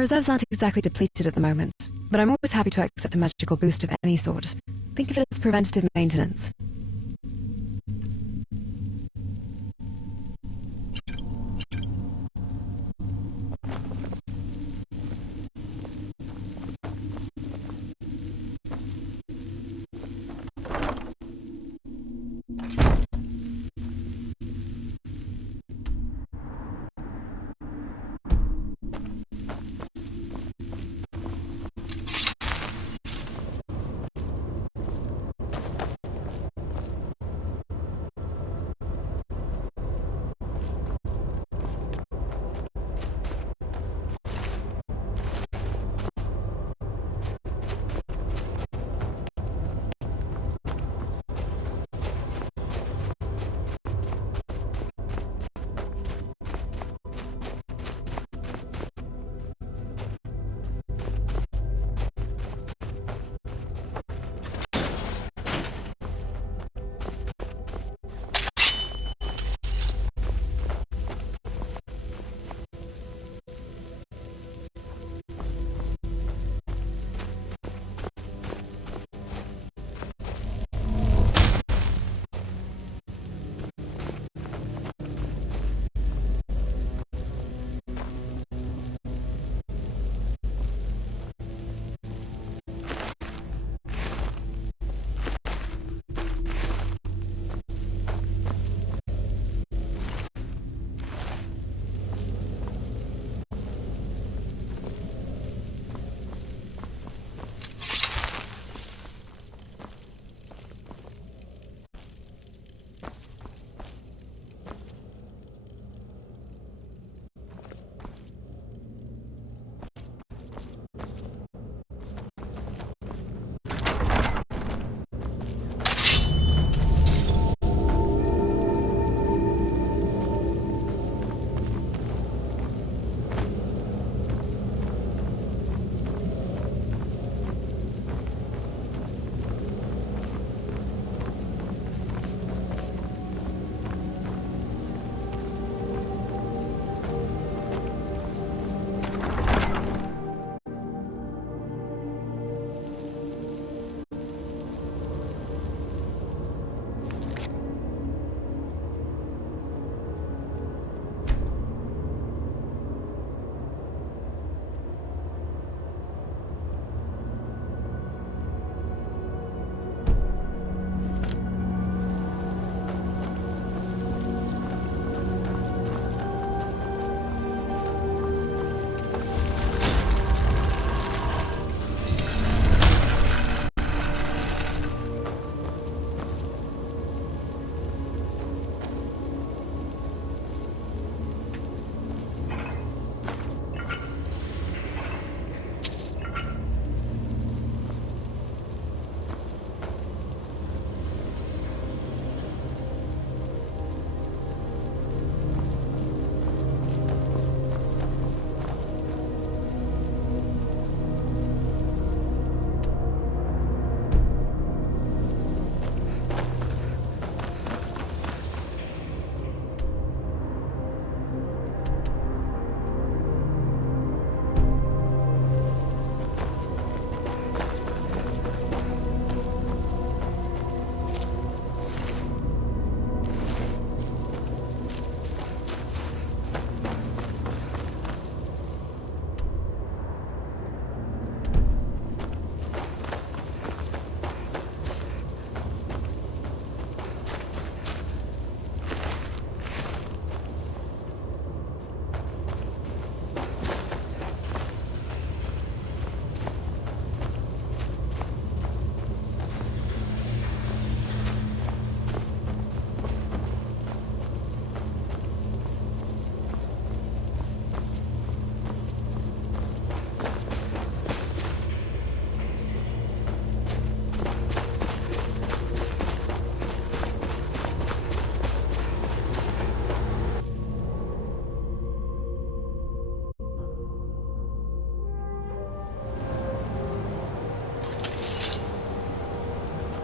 reserves aren't exactly depleted at the moment, but I'm always happy to accept a magical boost of any sort. Think of it as preventative maintenance.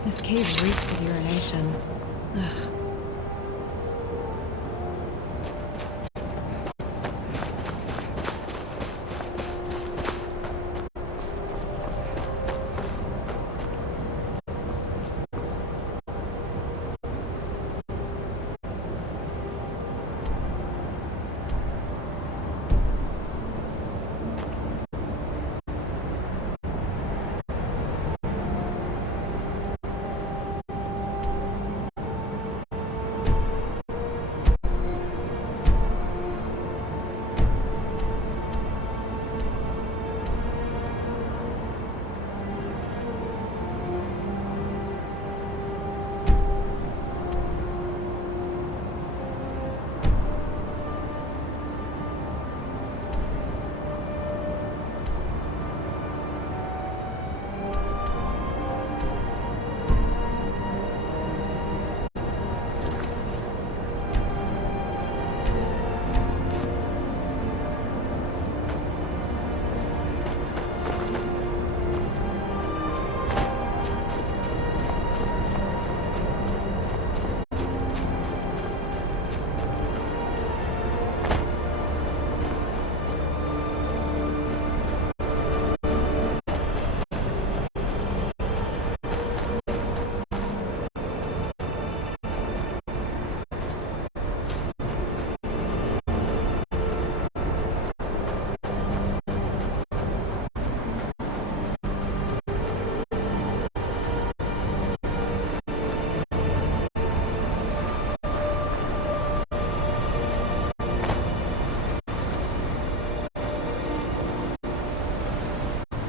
This cave reeks of urination. Ugh.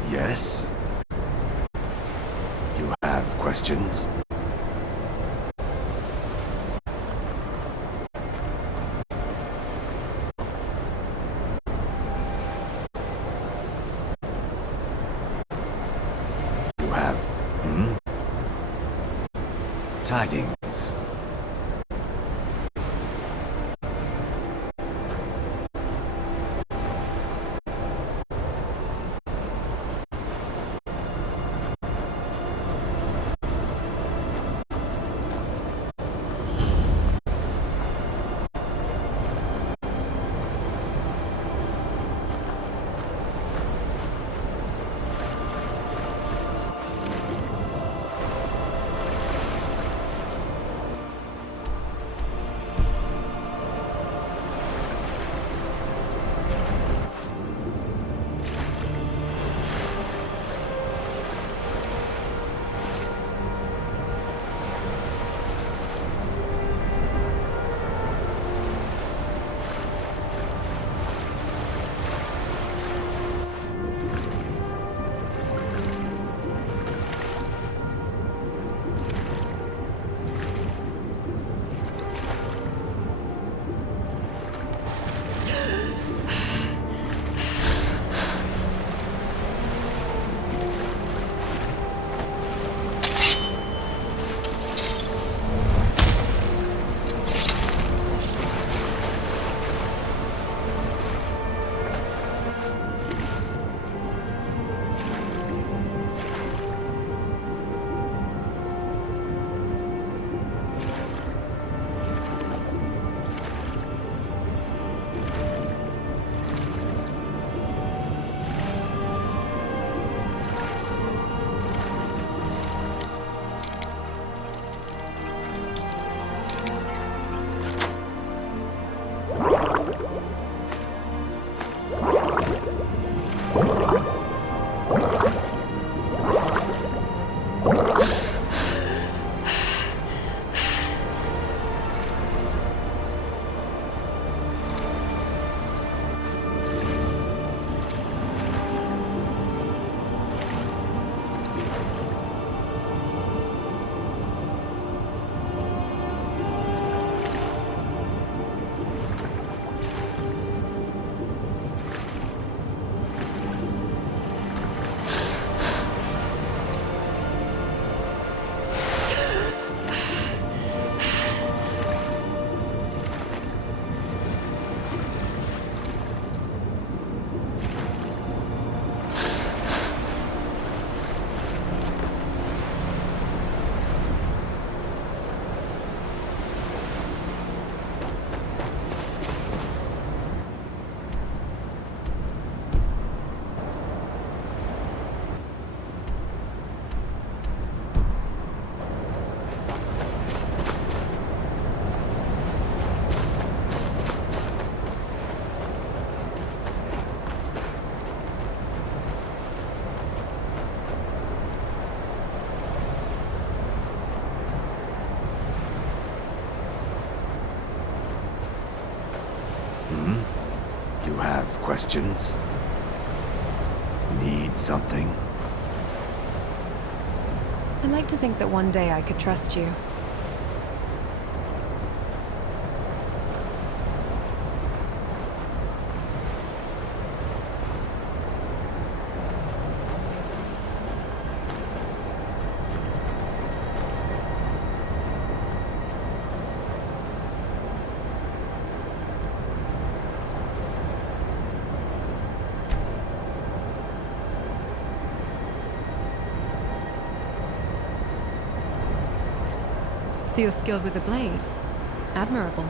Yes? You have questions? You have... tidings. You have questions? Need something? I'd like to think that one day I could trust you. So you're skilled with the blade. Admirable.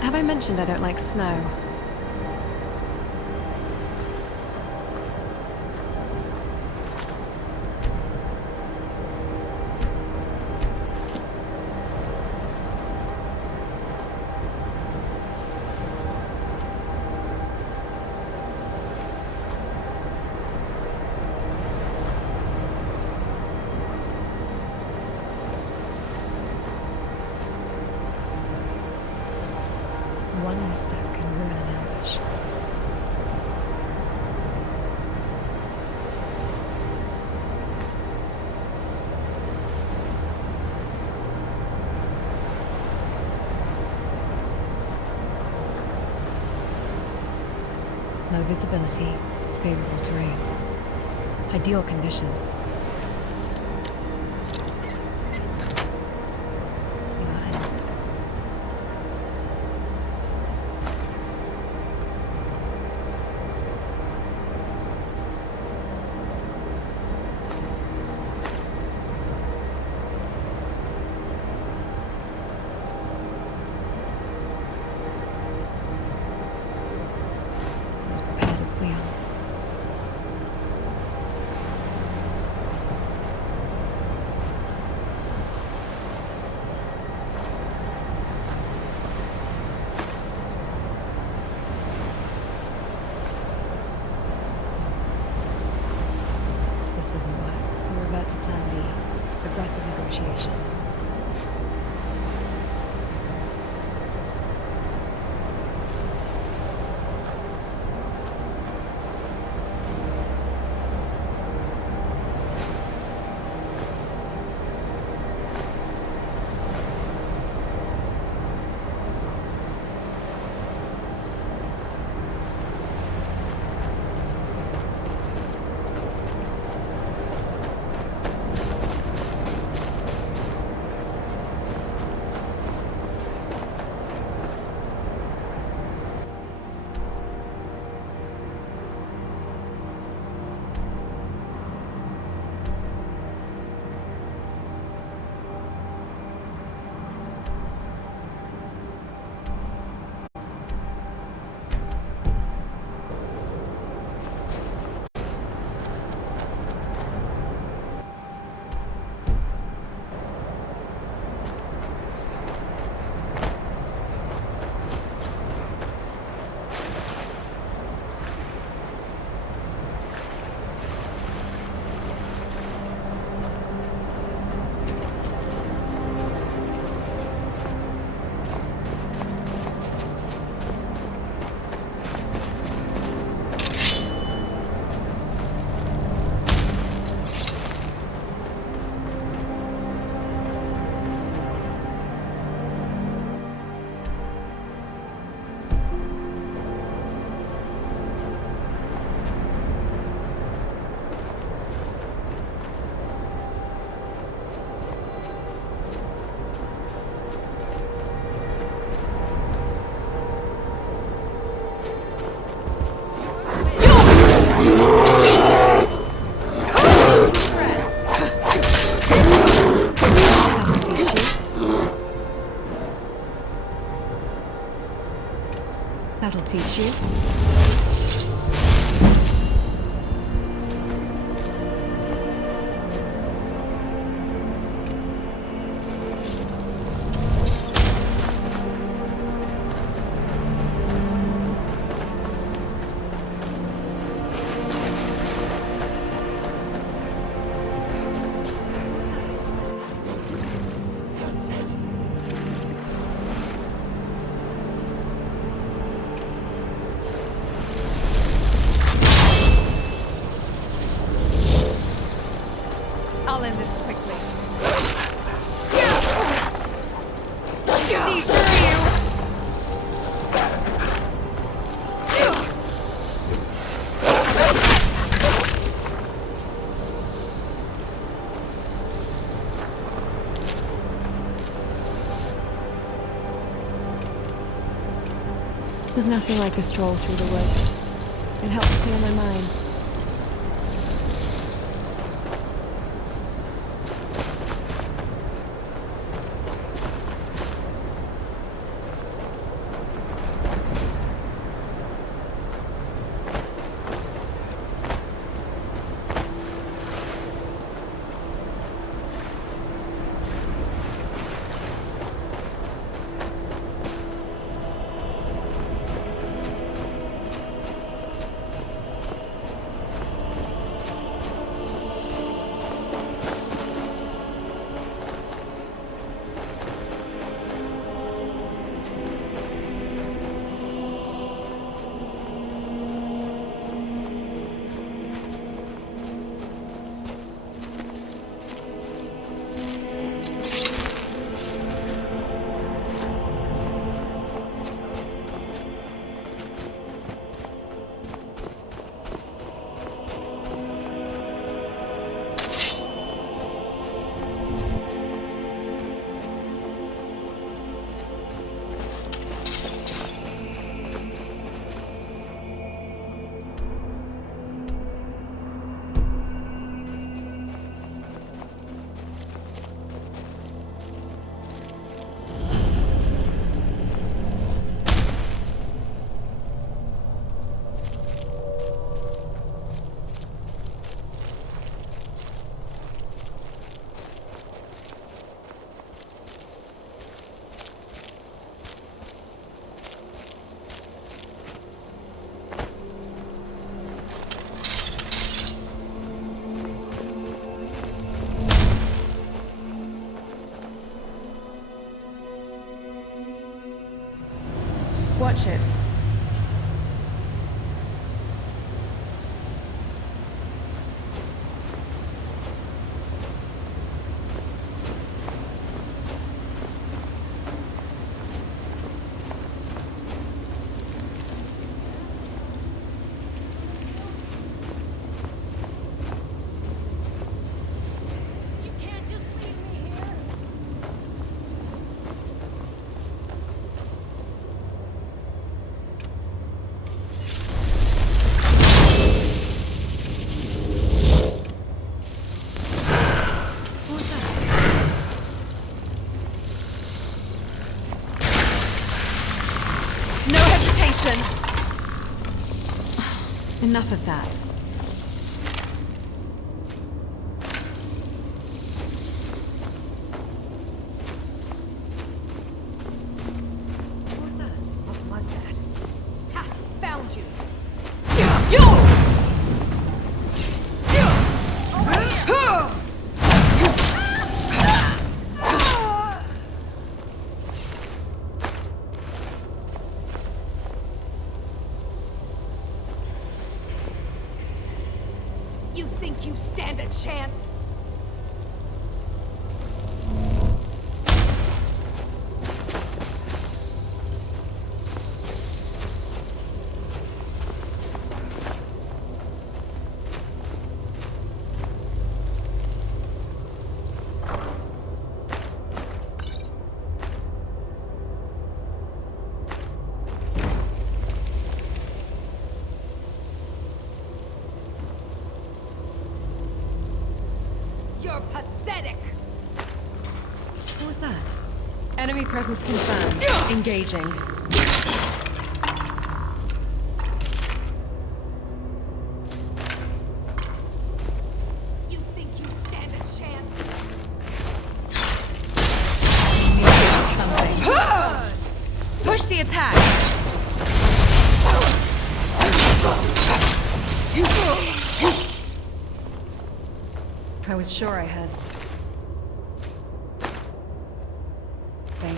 Have I mentioned I don't like snow? Low visibility, favorable terrain. Ideal conditions. Yeah, as prepared as we are. If this doesn't work, we'll revert to plan B. Aggressive negotiation. That'll teach you. I'll end this quickly. See through you! There's nothing like a stroll through the woods. It helps clear my mind. watch it. Enough of that. What was that? What was that? Ha! Found you! You think you stand a chance? You're pathetic! What was that? Enemy presence confirmed. Engaging. You think you stand a chance? Something. Push the attack! I was sure I heard. Thing.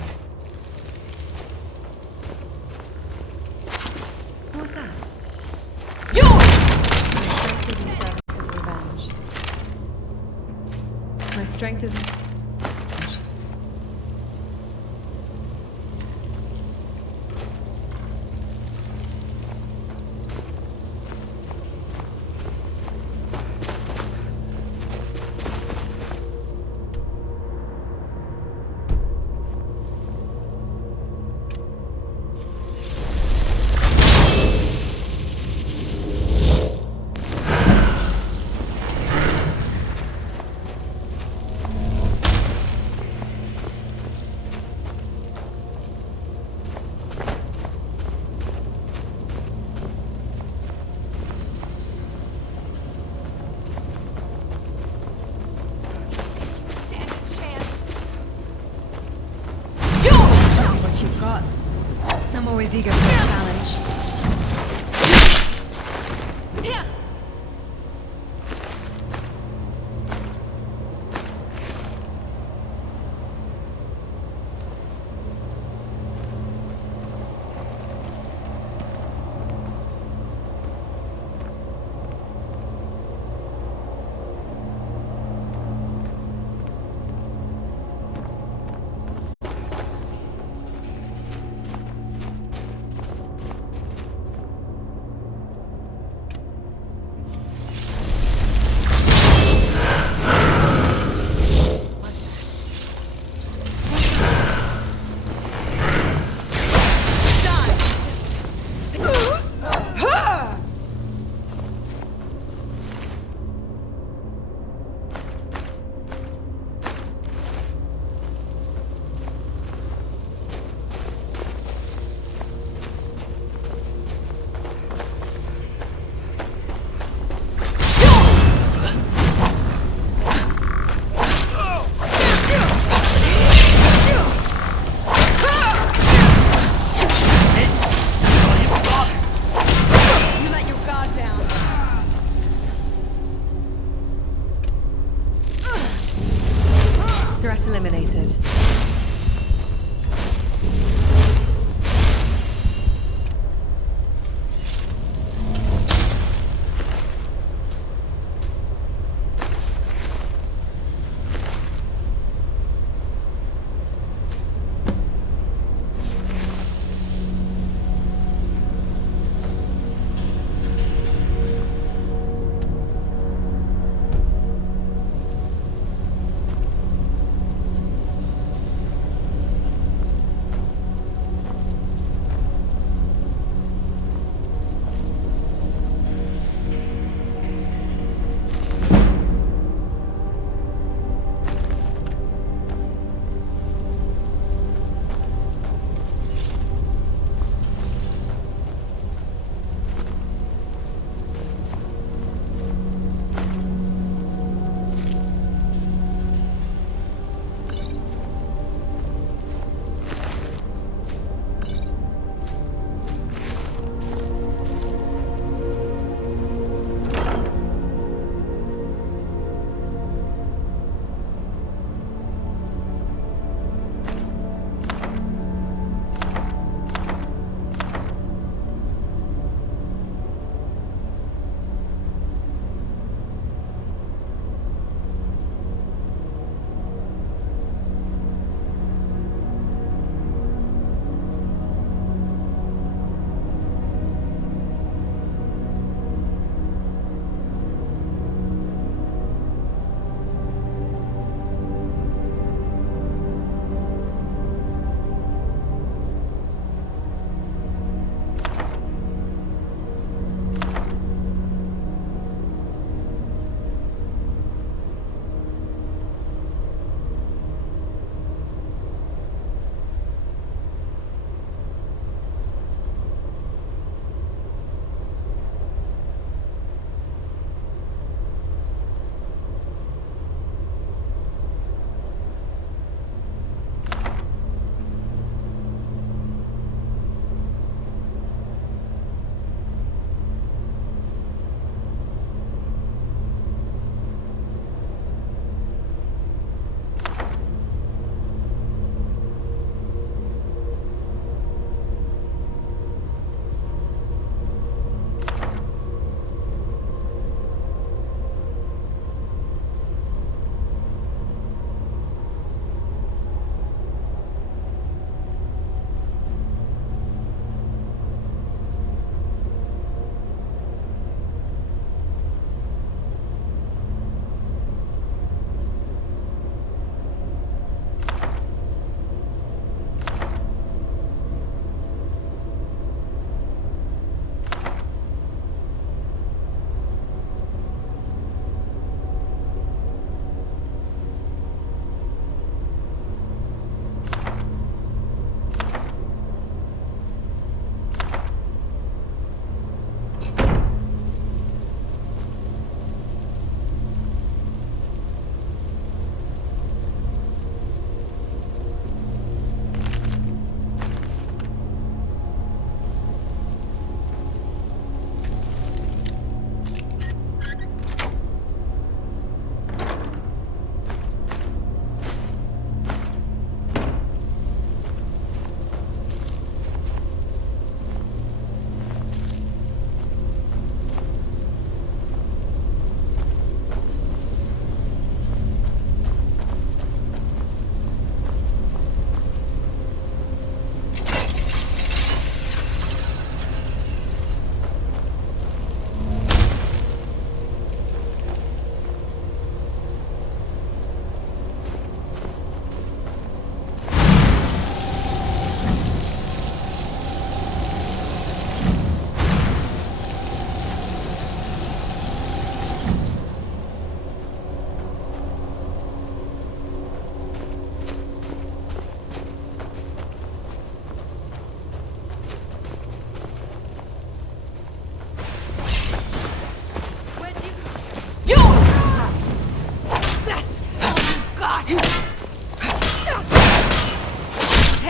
What was that? My strength is in service of revenge. My strength is.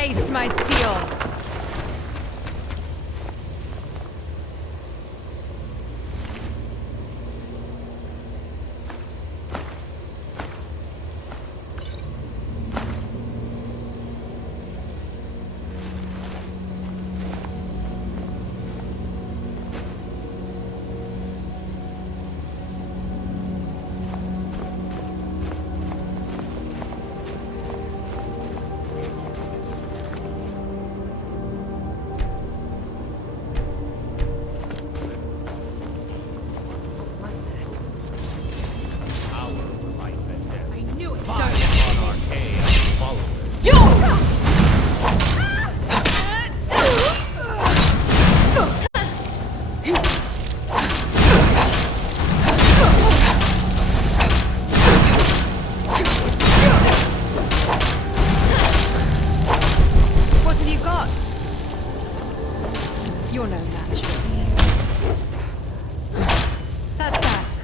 Taste my steel. You're no match for me. That's that.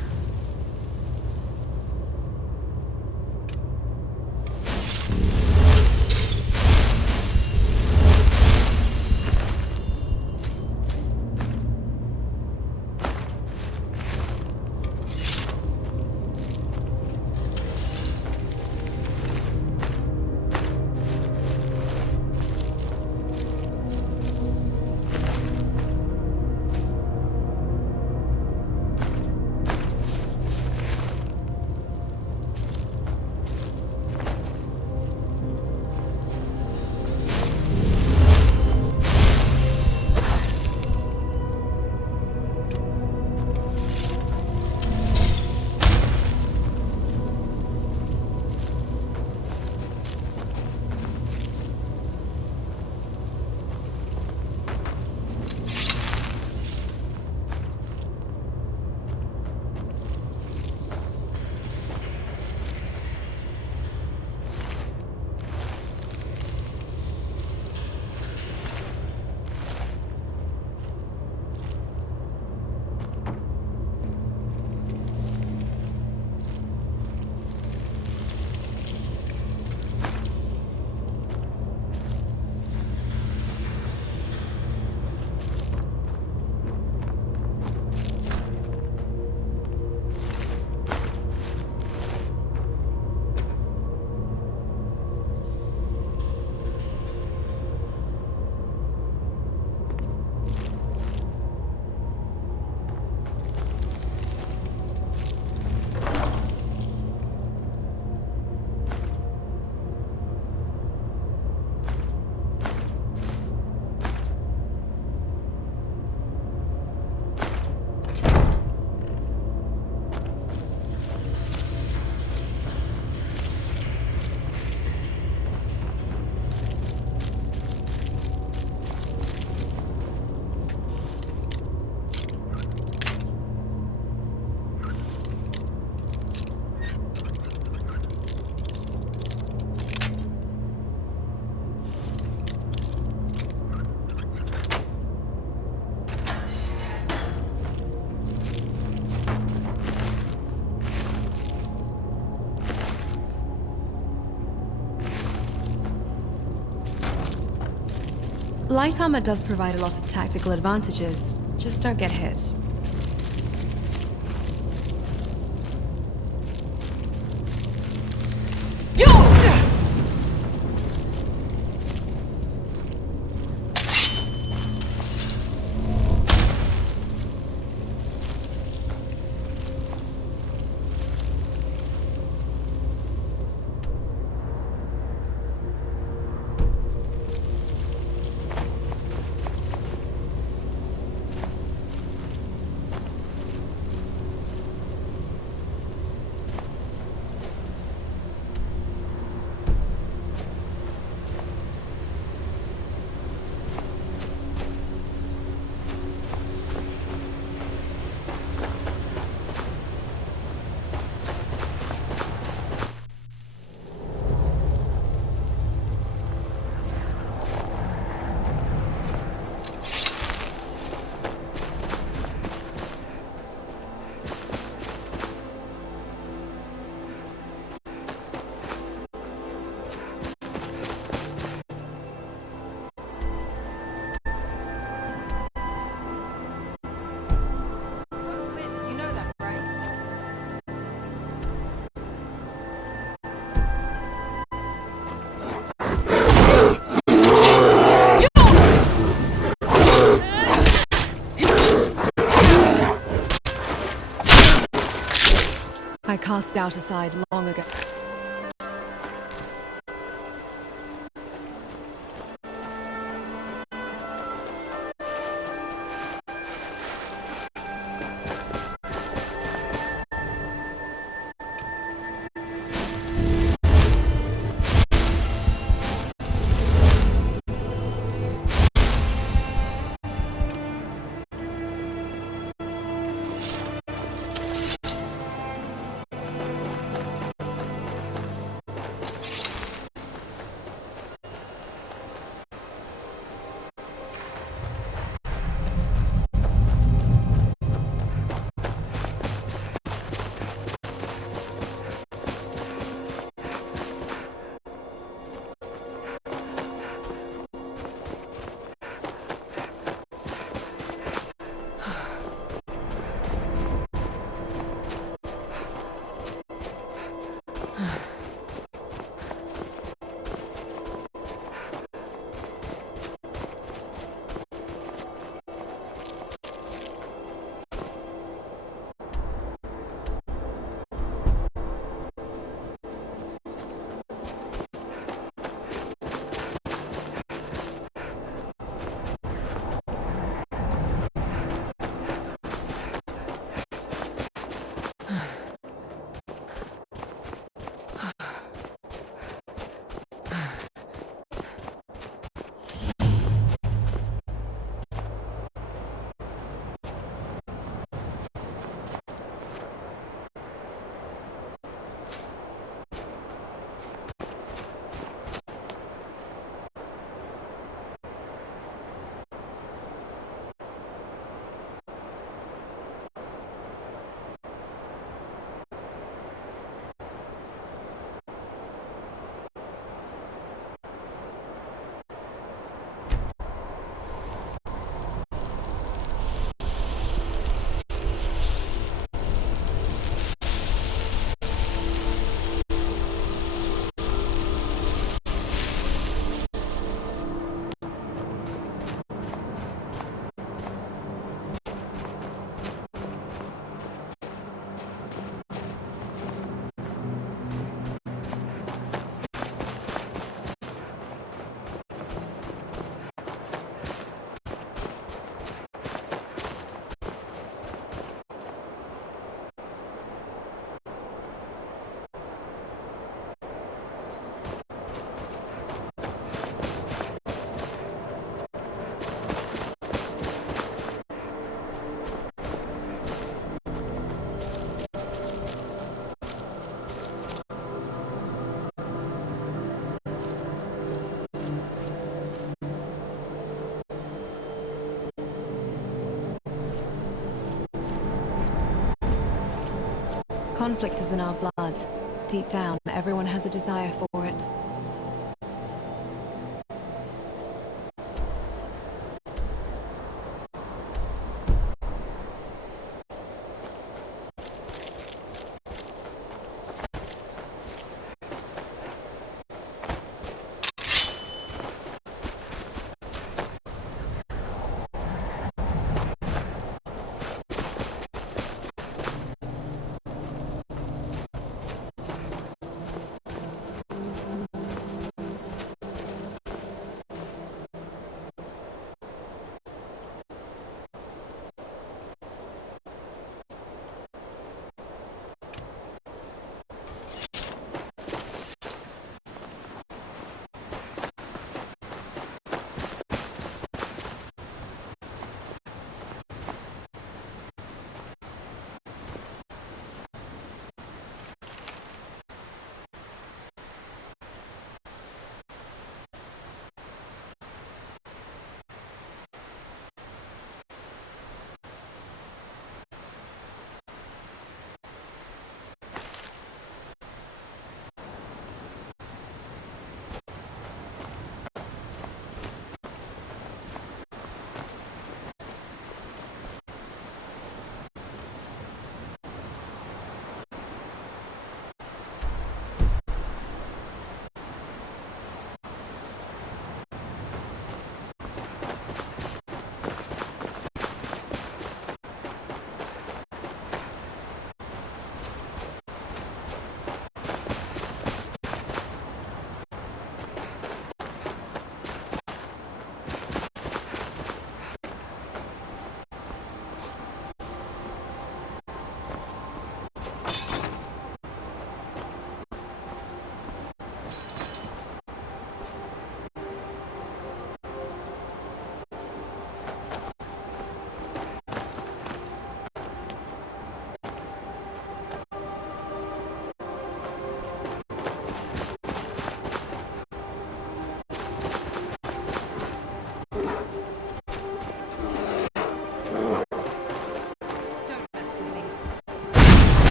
Light armor does provide a lot of tactical advantages. Just don't get hit. I cast doubt aside long ago. Conflict is in our blood. Deep down, everyone has a desire for it.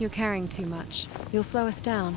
You're carrying too much. You'll slow us down.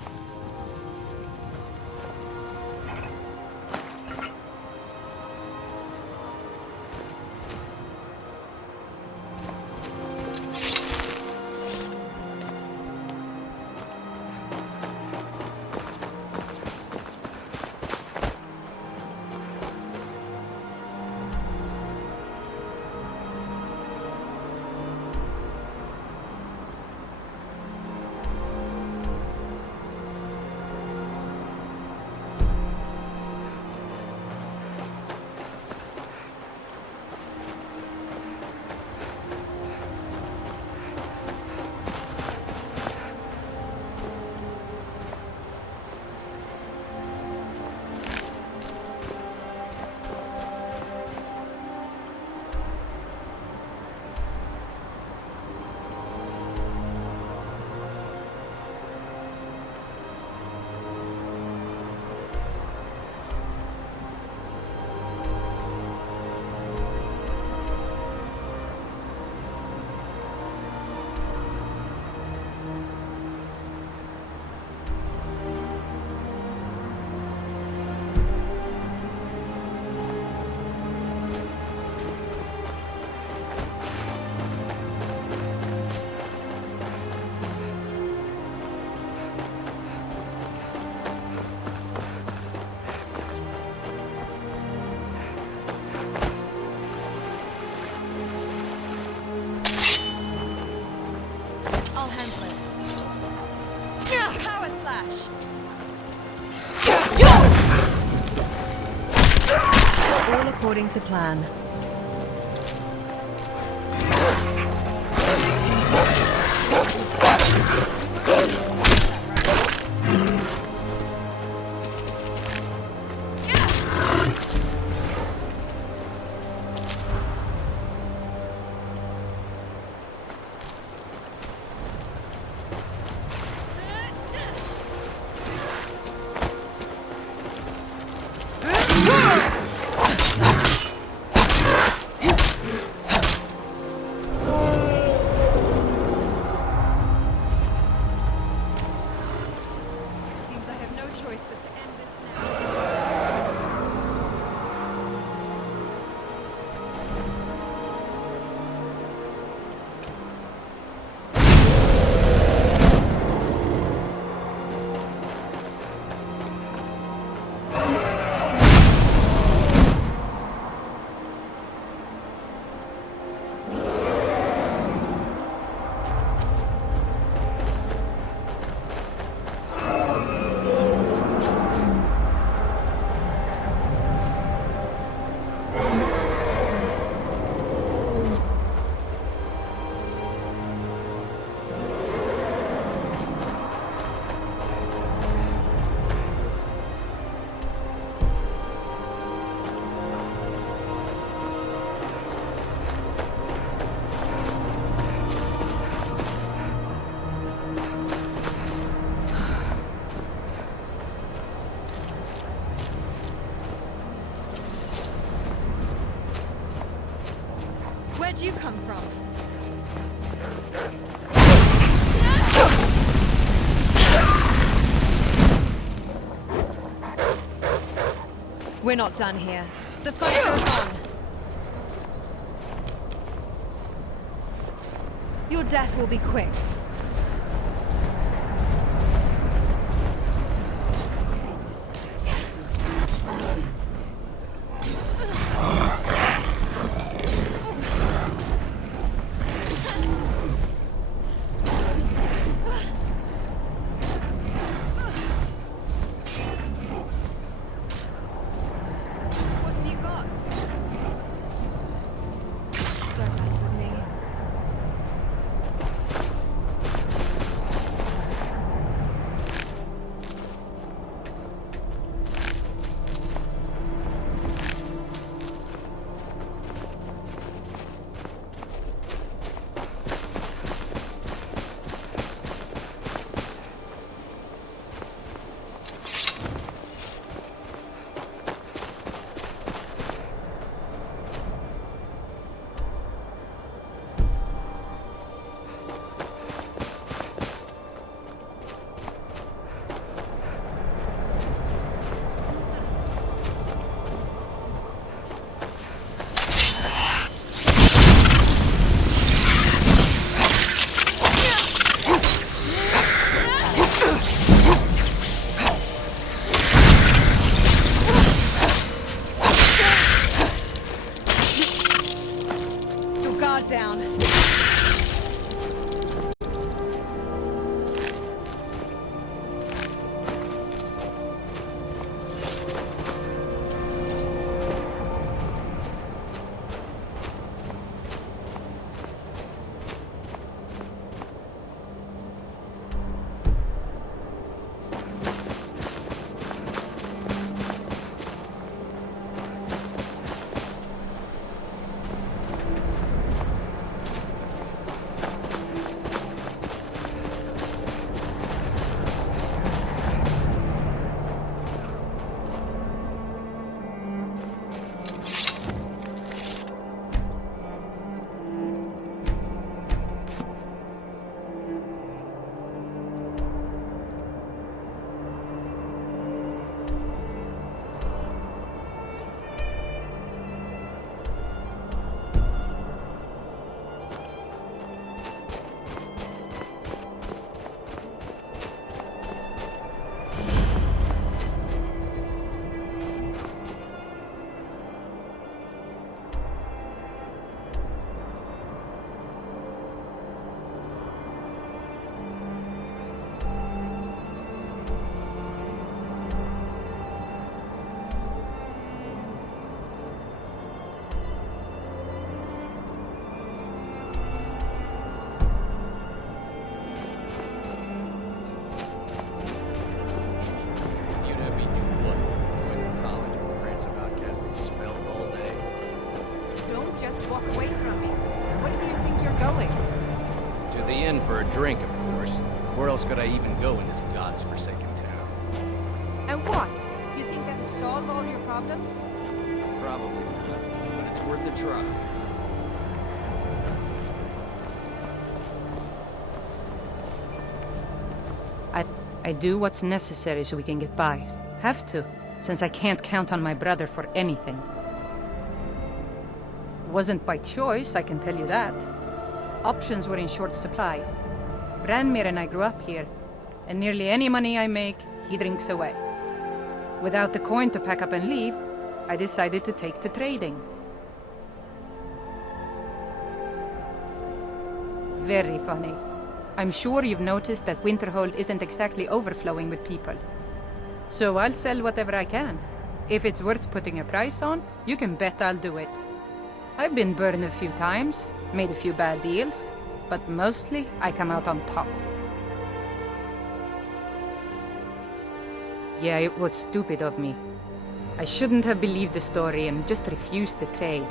I'll handle it. Power slash. All according to plan. Seems I have no choice but to end this now. Where'd you come from? We're not done here. The fight goes on. Your death will be quick. What have you got? Don't mess with me. down. You'd have me do what? Join the college and rants about casting spells all day? Don't just walk away from me. Where do you think you're going? To the inn for a drink, of course. Where else could I even go in this god's-forsaken town? And what? You think that'll solve all your problems? Probably not, but it's worth a try. I do what's necessary so we can get by. Have to, since I can't count on my brother for anything. Wasn't by choice, I can tell you that. Options were in short supply. Branmir and I grew up here, and nearly any money I make, he drinks away. Without the coin to pack up and leave, I decided to take to trading. Very funny. I'm sure you've noticed that Winterhold isn't exactly overflowing with people. So I'll sell whatever I can. If it's worth putting a price on, you can bet I'll do it. I've been burned a few times, made a few bad deals, but mostly I come out on top. Yeah, it was stupid of me. I shouldn't have believed the story and just refused the trade.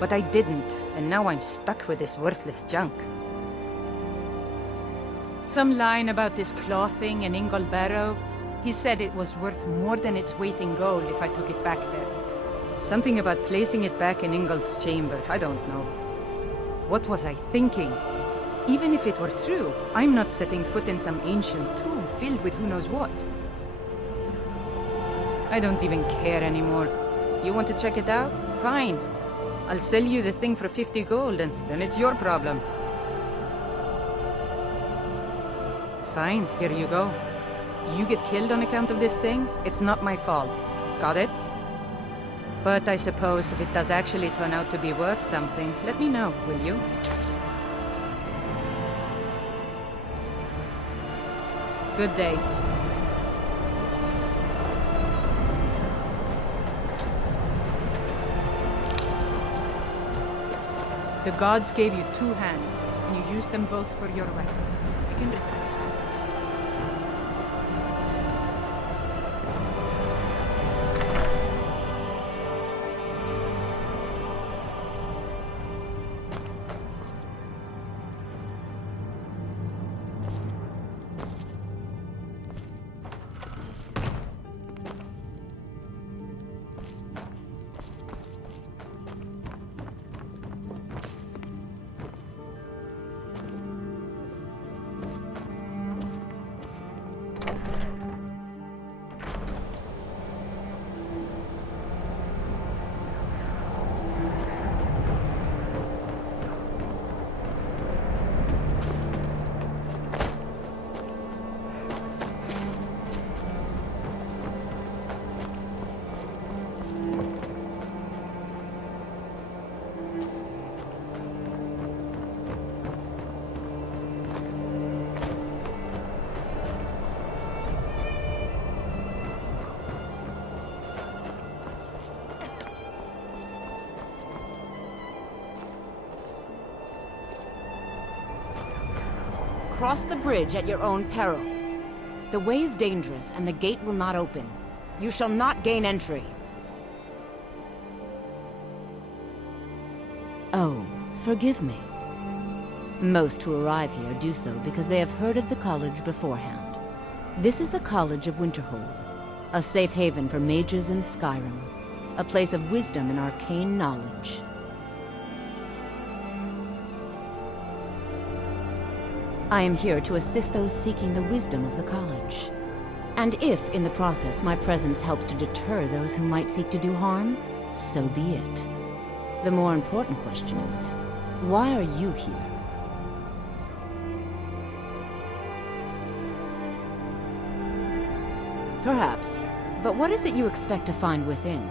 But I didn't, and now I'm stuck with this worthless junk. Some line about this clothing in Ingol Barrow. He said it was worth more than its weight in gold if I took it back there. Something about placing it back in Ingol's chamber, I don't know. What was I thinking? Even if it were true, I'm not setting foot in some ancient tomb filled with who knows what. I don't even care anymore. You want to check it out? Fine. I'll sell you the thing for 50 gold, and then it's your problem. Fine, here you go. You get killed on account of this thing, it's not my fault. Got it? But I suppose if it does actually turn out to be worth something, let me know, will you? Good day. The gods gave you two hands, and you used them both for your weapon. I can respect that. cross the bridge at your own peril. The way is dangerous, and the gate will not open. You shall not gain entry. Oh, forgive me. Most who arrive here do so because they have heard of the college beforehand. This is the College of Winterhold, a safe haven for mages in Skyrim, a place of wisdom and arcane knowledge. I am here to assist those seeking the wisdom of the college. And if, in the process, my presence helps to deter those who might seek to do harm, so be it. The more important question is, why are you here? Perhaps, but what is it you expect to find within?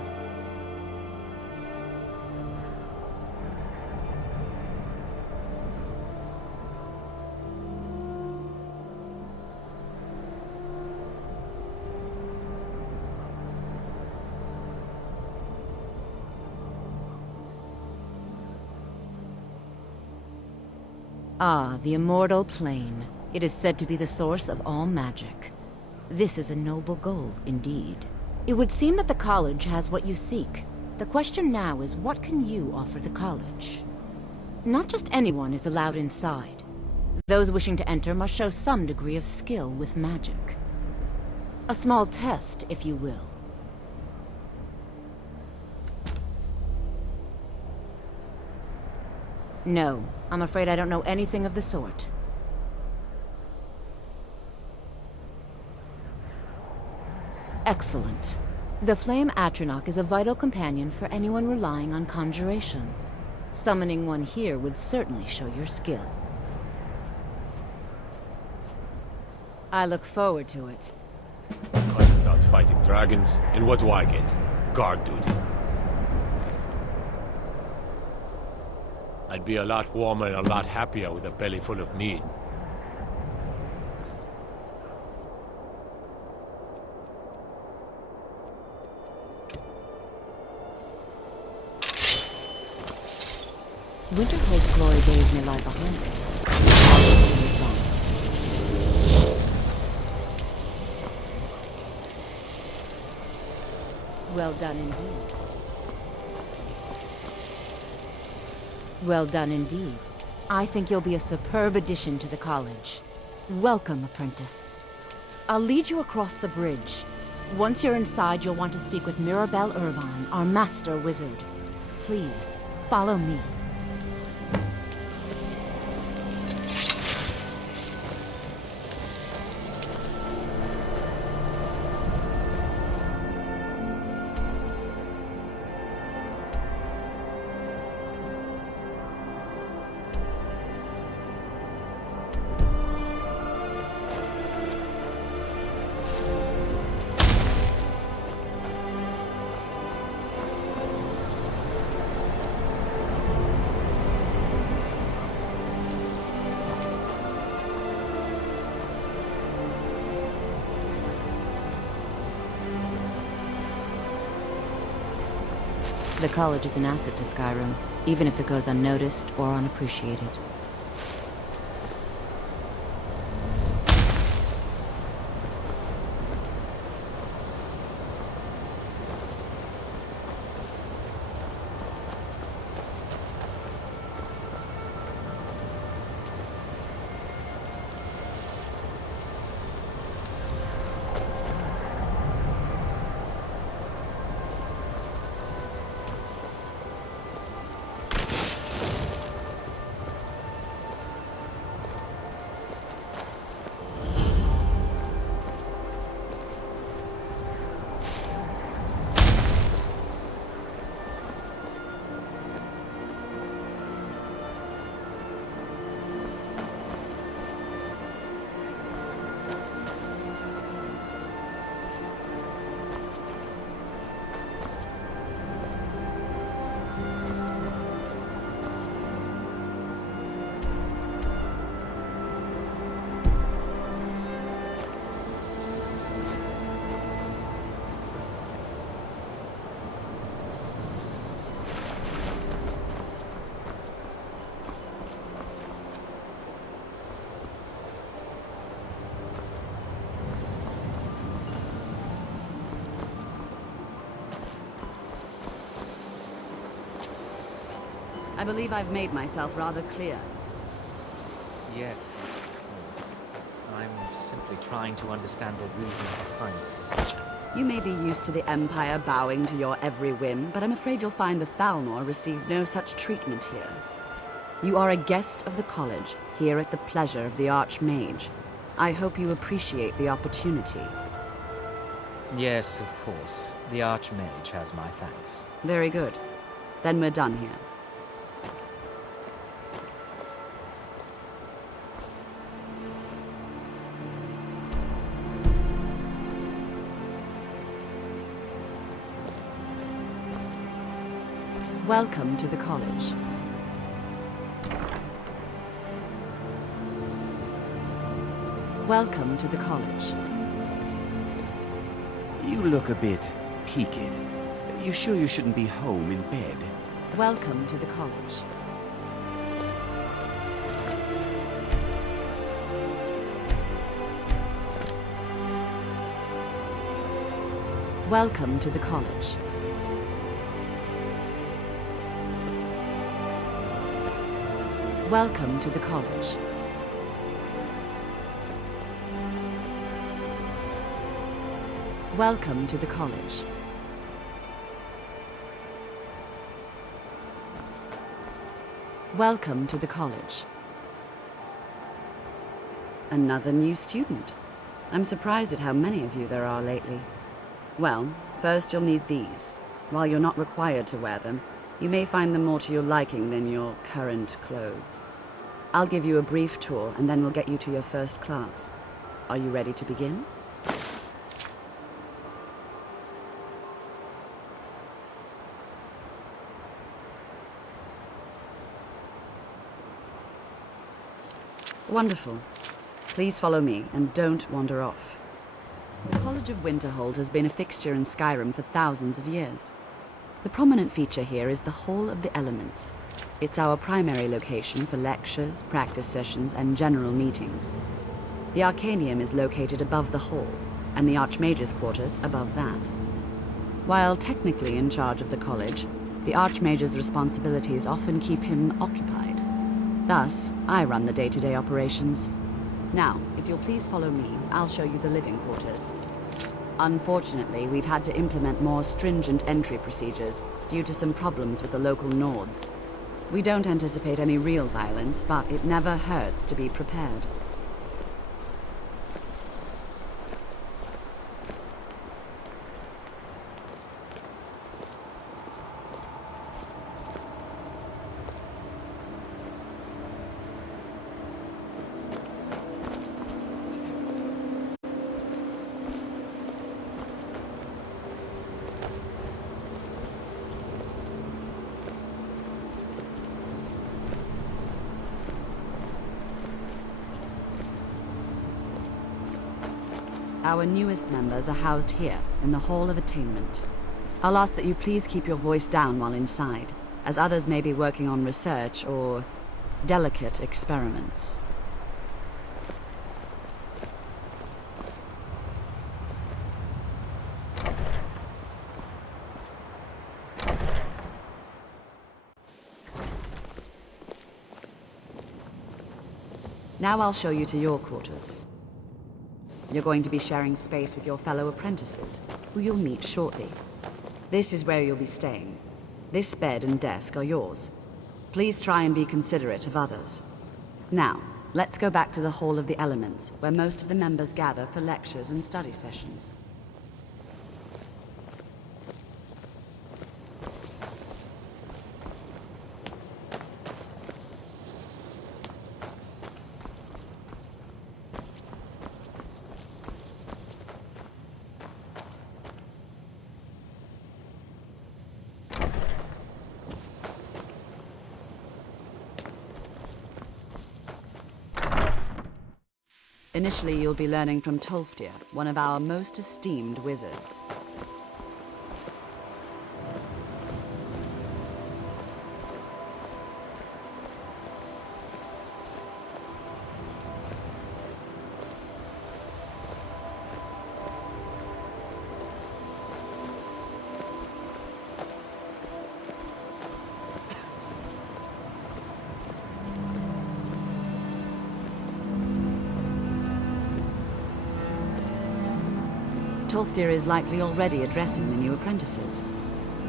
Ah, the immortal plane. It is said to be the source of all magic. This is a noble goal, indeed. It would seem that the college has what you seek. The question now is, what can you offer the college? Not just anyone is allowed inside. Those wishing to enter must show some degree of skill with magic. A small test, if you will. No, I'm afraid I don't know anything of the sort. Excellent. The Flame Atronach is a vital companion for anyone relying on conjuration. Summoning one here would certainly show your skill. I look forward to it. Cousins out fighting dragons, and what do I get? Guard duty. I'd be a lot warmer and a lot happier with a belly full of mead. Winterhold's glory days may lie behind it. Well done indeed. Well done indeed. I think you'll be a superb addition to the college. Welcome, apprentice. I'll lead you across the bridge. Once you're inside, you'll want to speak with Mirabelle Irvine, our master wizard. Please, follow me. The college is an asset to Skyrim, even if it goes unnoticed or unappreciated. I believe I've made myself rather clear. Yes, of course. I'm simply trying to understand the reason behind the decision. You may be used to the Empire bowing to your every whim, but I'm afraid you'll find the Thalmor receive no such treatment here. You are a guest of the college, here at the pleasure of the Archmage. I hope you appreciate the opportunity. Yes, of course. The Archmage has my thanks. Very good. Then we're done here. Welcome to the college. Welcome to the college. You look a bit peaked. You sure you shouldn't be home in bed? Welcome to the college. Welcome to the college. Welcome to the college. Welcome to the college. Welcome to the college. Another new student. I'm surprised at how many of you there are lately. Well, first you'll need these. While you're not required to wear them, you may find them more to your liking than your current clothes. I'll give you a brief tour, and then we'll get you to your first class. Are you ready to begin? Wonderful. Please follow me, and don't wander off. The College of Winterhold has been a fixture in Skyrim for thousands of years. The prominent feature here is the Hall of the Elements. It's our primary location for lectures, practice sessions, and general meetings. The Arcanium is located above the hall, and the Archmage's quarters above that. While technically in charge of the college, the Archmage's responsibilities often keep him occupied. Thus, I run the day-to-day operations. Now, if you'll please follow me, I'll show you the living quarters. Unfortunately, we've had to implement more stringent entry procedures due to some problems with the local Nords. We don't anticipate any real violence, but it never hurts to be prepared. Our newest members are housed here, in the Hall of Attainment. I'll ask that you please keep your voice down while inside, as others may be working on research or delicate experiments. Now I'll show you to your quarters. You're going to be sharing space with your fellow apprentices, who you'll meet shortly. This is where you'll be staying. This bed and desk are yours. Please try and be considerate of others. Now, let's go back to the Hall of the Elements, where most of the members gather for lectures and study sessions. Initially, you'll be learning from Tolfdir, one of our most esteemed wizards. Tolfdir is likely already addressing the new apprentices.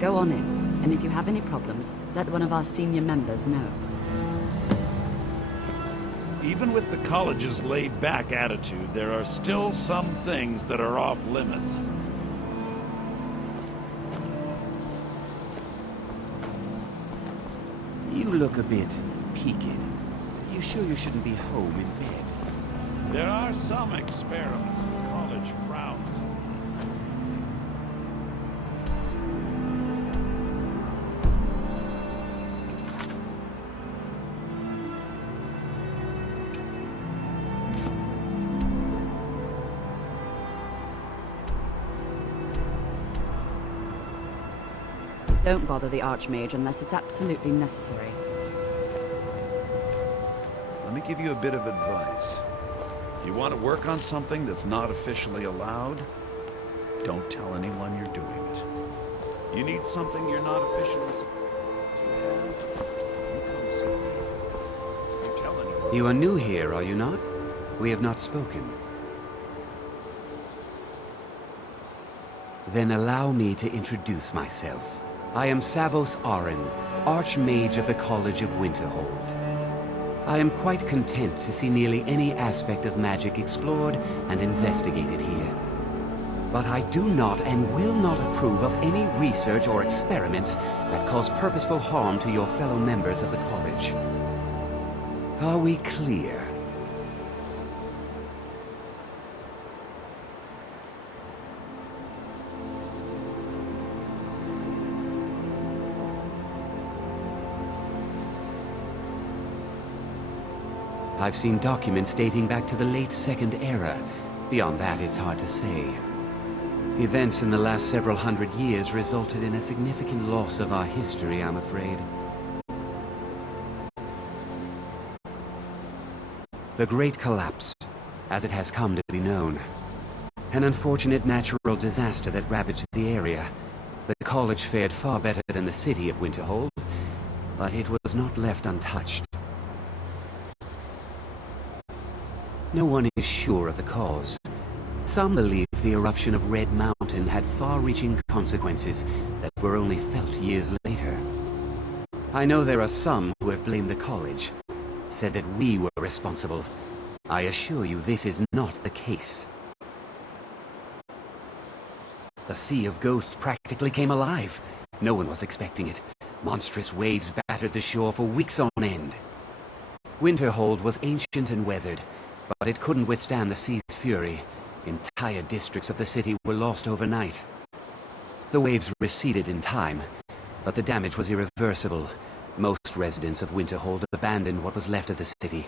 Go on in, and if you have any problems, let one of our senior members know. Even with the college's laid-back attitude, there are still some things that are off limits. You look a bit peaked. You sure you shouldn't be home in bed? There are some experiments the college frowns on. Don't bother the Archmage unless it's absolutely necessary. Let me give you a bit of advice. You want to work on something that's not officially allowed? Don't tell anyone you're doing it. You need something you're not officially... You tell anyone. You are new here, are you not? We have not spoken. Then allow me to introduce myself. I am Savos Arin, Archmage of the College of Winterhold. I am quite content to see nearly any aspect of magic explored and investigated here. But I do not and will not approve of any research or experiments that cause purposeful harm to your fellow members of the college. Are we clear? I've seen documents dating back to the late Second Era. Beyond that, it's hard to say. Events in the last several hundred years resulted in a significant loss of our history, I'm afraid. The Great Collapse, as it has come to be known. An unfortunate natural disaster that ravaged the area. The college fared far better than the city of Winterhold, but it was not left untouched. No one is sure of the cause. Some believe the eruption of Red Mountain had far-reaching consequences that were only felt years later. I know there are some who have blamed the college, said that we were responsible. I assure you this is not the case. The Sea of Ghosts practically came alive. No one was expecting it. Monstrous waves battered the shore for weeks on end. Winterhold was ancient and weathered, but it couldn't withstand the sea's fury. Entire districts of the city were lost overnight. The waves receded in time, but the damage was irreversible. Most residents of Winterhold abandoned what was left of the city.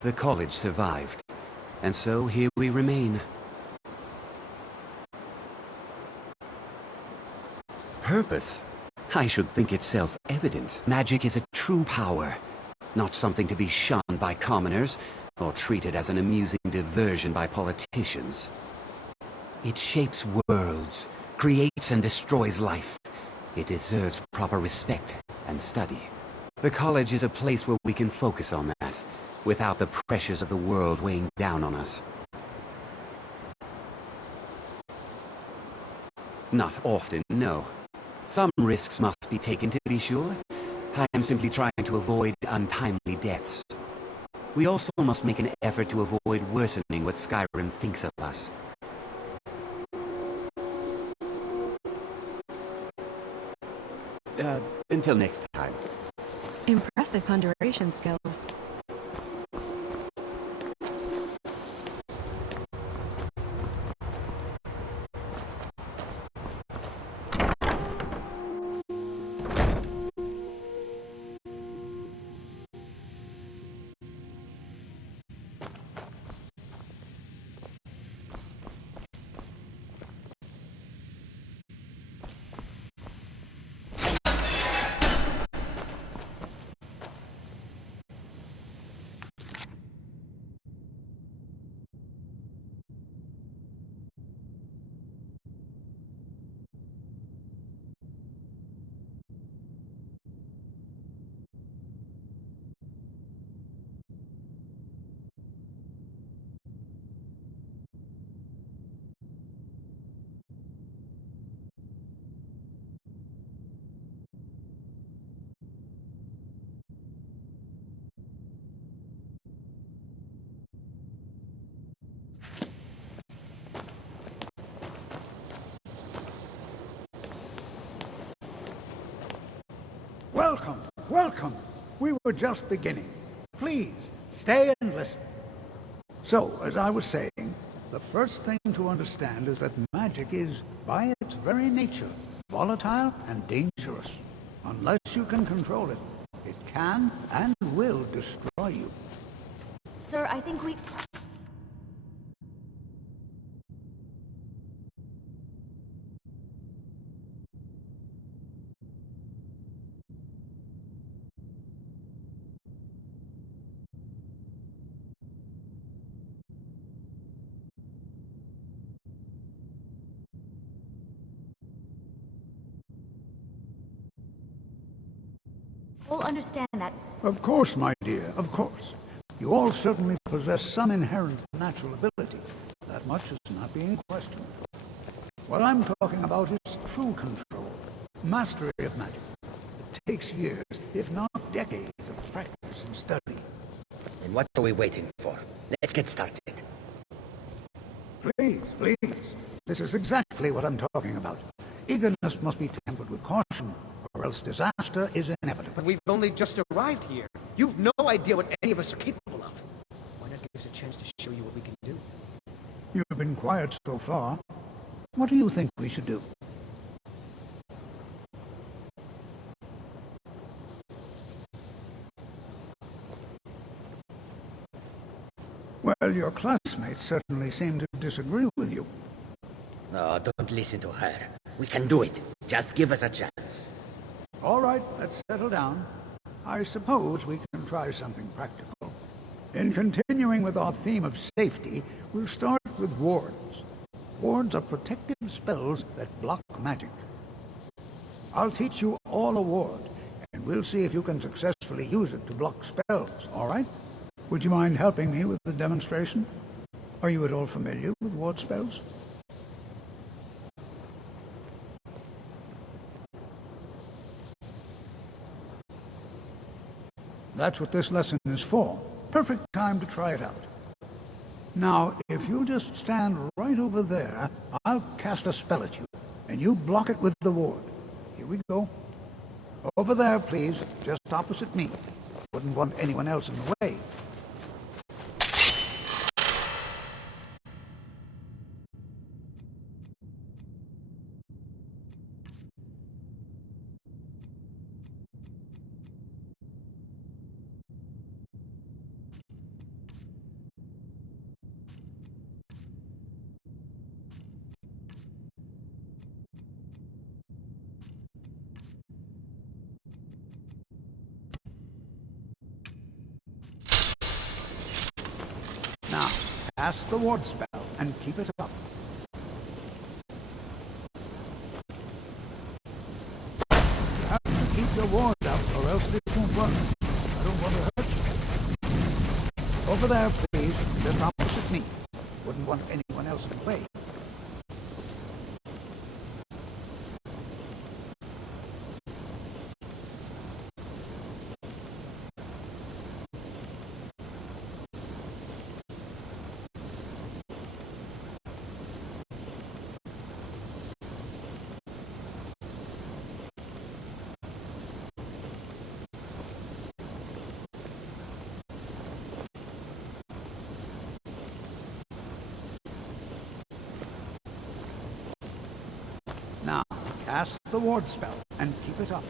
The college survived, and so here we remain. Purpose? I should think it's self-evident. Magic is a true power, not something to be shunned by commoners, or treated as an amusing diversion by politicians. It shapes worlds, creates and destroys life. It deserves proper respect and study. The college is a place where we can focus on that, without the pressures of the world weighing down on us. Not often, no. Some risks must be taken to be sure. I am simply trying to avoid untimely deaths. We also must make an effort to avoid worsening what Skyrim thinks of us. Until next time. Impressive conjuration skills. Welcome, welcome. We were just beginning. Please, stay and listen. So, as I was saying, the first thing to understand is that magic is, by its very nature, volatile and dangerous. Unless you can control it, it can and will destroy you. Sir, I think we... all understand that. Of course, my dear, of course. You all certainly possess some inherent natural ability. That much is not being questioned. What I'm talking about is true control, mastery of magic. It takes years, if not decades, of practice and study. Then what are we waiting for? Let's get started. Please, please. This is exactly what I'm talking about. Eagerness must be tempered with caution, or else disaster is inevitable. But we've only just arrived here. You've no idea what any of us are capable of. Why not give us a chance to show you what we can do? You've been quiet so far. What do you think we should do? Well, your classmates certainly seem to disagree with you. No, don't listen to her. We can do it. Just give us a chance. All right, let's settle down. I suppose we can try something practical. In continuing with our theme of safety, we'll start with wards. Wards are protective spells that block magic. I'll teach you all a ward, and we'll see if you can successfully use it to block spells, all right? Would you mind helping me with the demonstration? Are you at all familiar with ward spells? That's what this lesson is for. Perfect time to try it out. Now, if you just stand right over there, I'll cast a spell at you, and you block it with the ward. Here we go. Over there, please, just opposite me. Wouldn't want anyone else in the way. Now, cast the ward spell and keep it up. You have to keep your ward up or else this won't work. I don't want to hurt you. Over there, please, just opposite me. Wouldn't want anyone else in the way. Now, cast the ward spell and keep it up.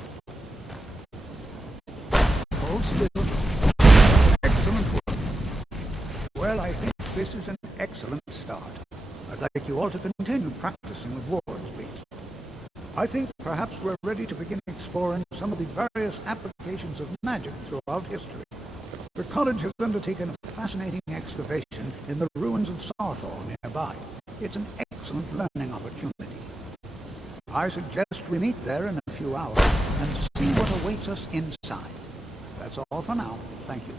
Hold still. Excellent work. Well, I think this is an excellent start. I'd like you all to continue practicing with wards, please. I think perhaps we're ready to begin exploring some of the various applications of magic throughout history. The college has undertaken a fascinating excavation in the ruins of Sarthor nearby. It's an excellent learning opportunity. I suggest we meet there in a few hours and see what awaits us inside. That's all for now. Thank you.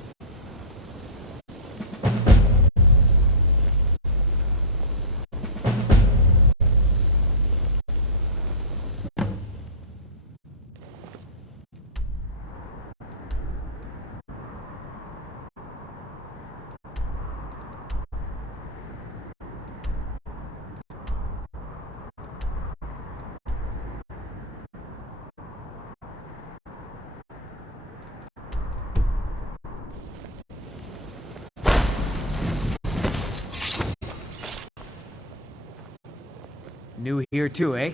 New here too, eh?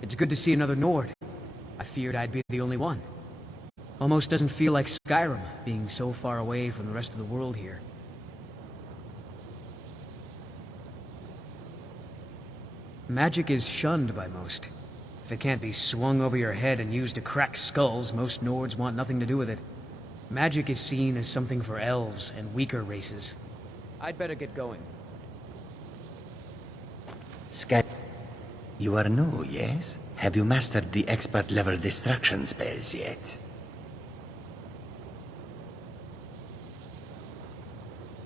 It's good to see another Nord. I feared I'd be the only one. Almost doesn't feel like Skyrim, being so far away from the rest of the world here. Magic is shunned by most. If it can't be swung over your head and used to crack skulls, most Nords want nothing to do with it. Magic is seen as something for elves and weaker races. I'd better get going. Sky, you are new, yes? Have you mastered the expert-level destruction spells yet?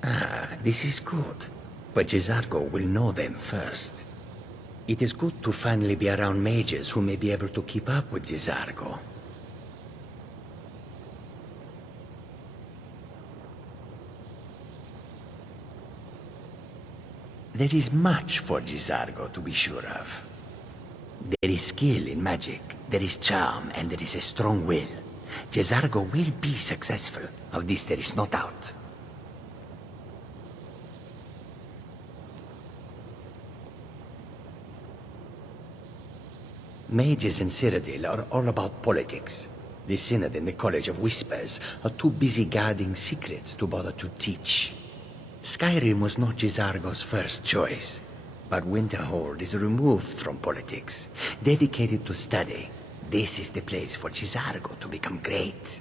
Ah, this is good. But Jizargo will know them first. It is good to finally be around mages who may be able to keep up with Jizargo. There is much for Jizargo to be sure of. There is skill in magic, there is charm, and there is a strong will. Jizargo will be successful. Of this there is no doubt. Mages in Cyrodiil are all about politics. The Synod and the College of Whispers are too busy guarding secrets to bother to teach. Skyrim was not Jizargo's first choice, but Winterhold is removed from politics, dedicated to study. This is the place for Jizargo to become great.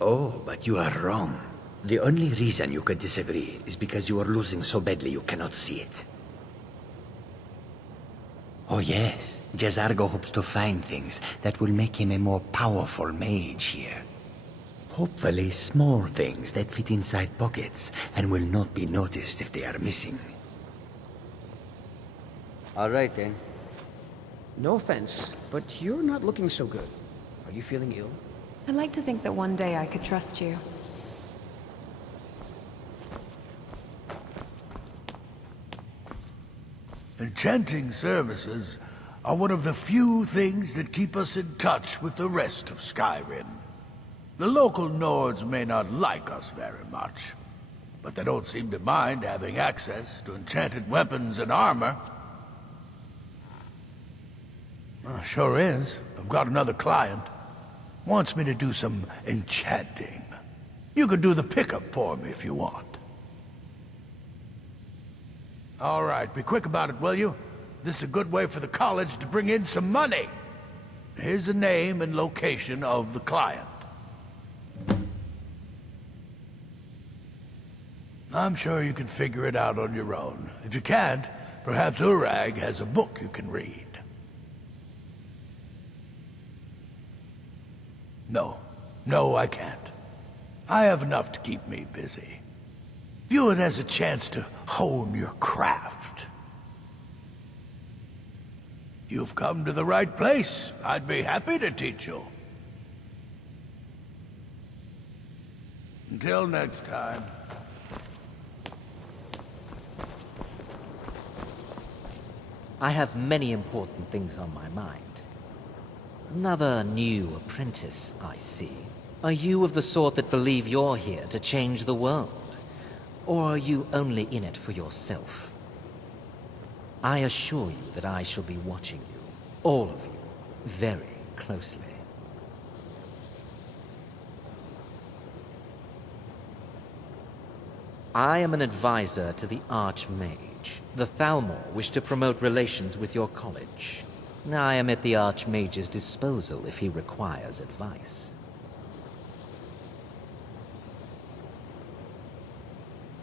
Oh, but you are wrong. The only reason you could disagree is because you are losing so badly you cannot see it. Oh yes, Jizargo hopes to find things that will make him a more powerful mage here. Hopefully small things that fit inside pockets and will not be noticed if they are missing. All right then. No offense, but you're not looking so good. Are you feeling ill? I'd like to think that one day I could trust you. Enchanting services are one of the few things that keep us in touch with the rest of Skyrim. The local Nords may not like us very much, but they don't seem to mind having access to enchanted weapons and armor. Sure is. I've got another client. Wants me to do some enchanting. You could do the pickup for me if you want. All right, be quick about it, will you? This is a good way for the college to bring in some money. Here's the name and location of the client. I'm sure you can figure it out on your own. If you can't, perhaps Urag has a book you can read. No, I can't. I have enough to keep me busy. View it as a chance to hone your craft. You've come to the right place. I'd be happy to teach you. Until next time. I have many important things on my mind. Another new apprentice, I see. Are you of the sort that believe you're here to change the world? Or are you only in it for yourself? I assure you that I shall be watching you, all of you, very closely. I am an advisor to the Archmage. The Thalmor wish to promote relations with your college. I am at the Archmage's disposal if he requires advice.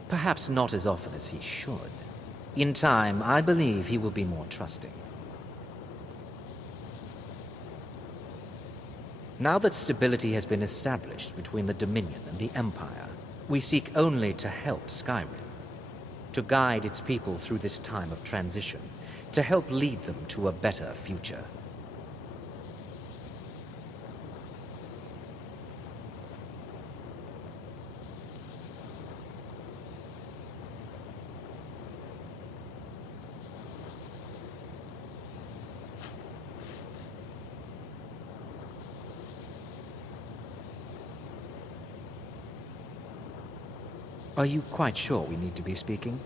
Perhaps not as often as he should. In time, I believe he will be more trusting. Now that stability has been established between the Dominion and the Empire, we seek only to help Skyrim, to guide its people through this time of transition, to help lead them to a better future. Are you quite sure we need to be speaking?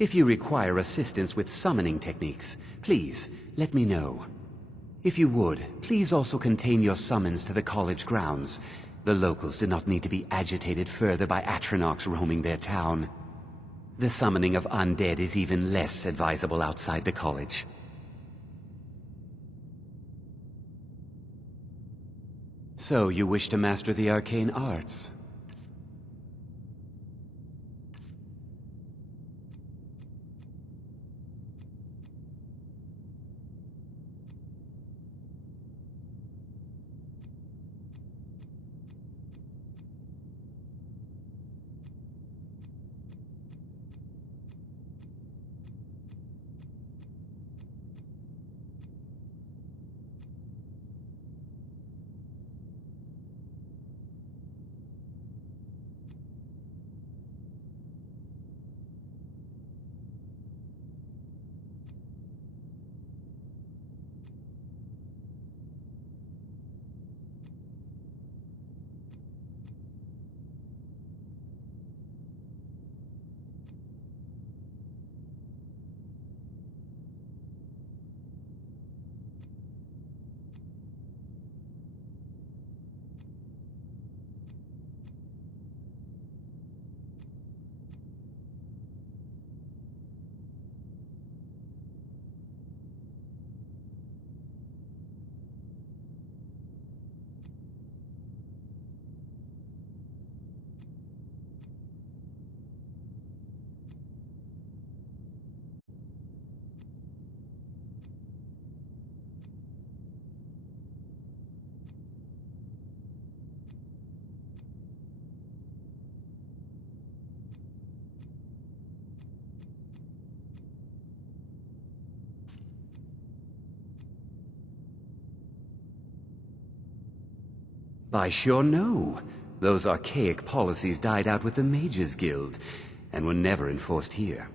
If you require assistance with summoning techniques, please let me know. If you would, please also contain your summons to the college grounds. The locals do not need to be agitated further by Atronachs roaming their town. The summoning of undead is even less advisable outside the college. So, you wish to master the arcane arts? By sure no. Those archaic policies died out with the Mages Guild, and were never enforced here.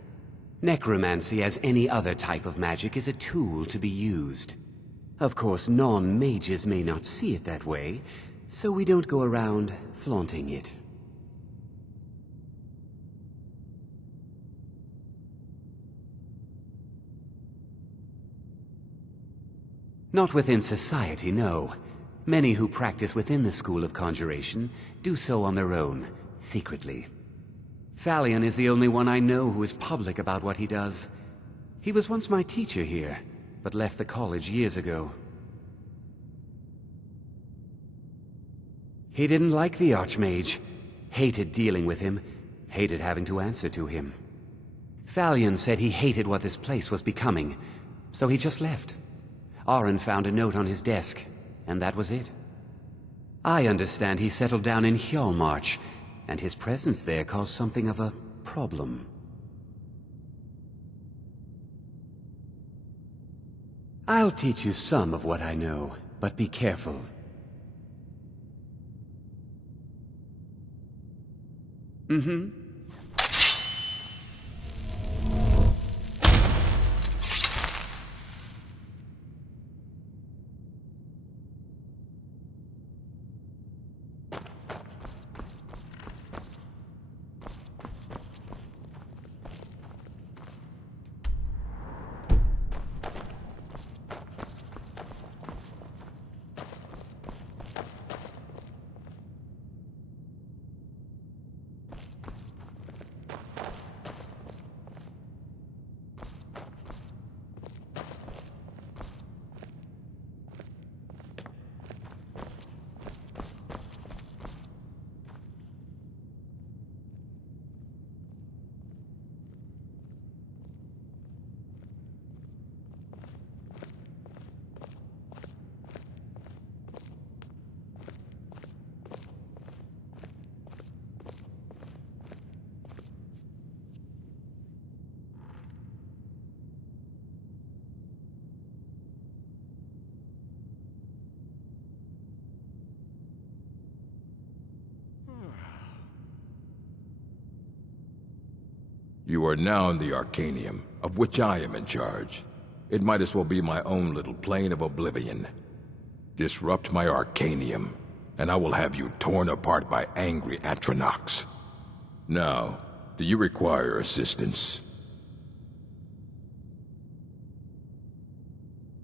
Necromancy, as any other type of magic, is a tool to be used. Of course, non-mages may not see it that way, so we don't go around flaunting it. Not within society, no. Many who practice within the School of Conjuration do so on their own, secretly. Phalion is the only one I know who is public about what he does. He was once my teacher here, but left the college years ago. He didn't like the Archmage, hated dealing with him, hated having to answer to him. Phalion said he hated what this place was becoming, so he just left. Arin found a note on his desk, and that was it. I understand he settled down in Hjalmarch, and his presence there caused something of a problem. I'll teach you some of what I know, but be careful. Mm-hmm. You are now in the Arcanium, of which I am in charge. It might as well be my own little plane of oblivion. Disrupt my Arcanium, and I will have you torn apart by angry Atronachs. Now, do you require assistance?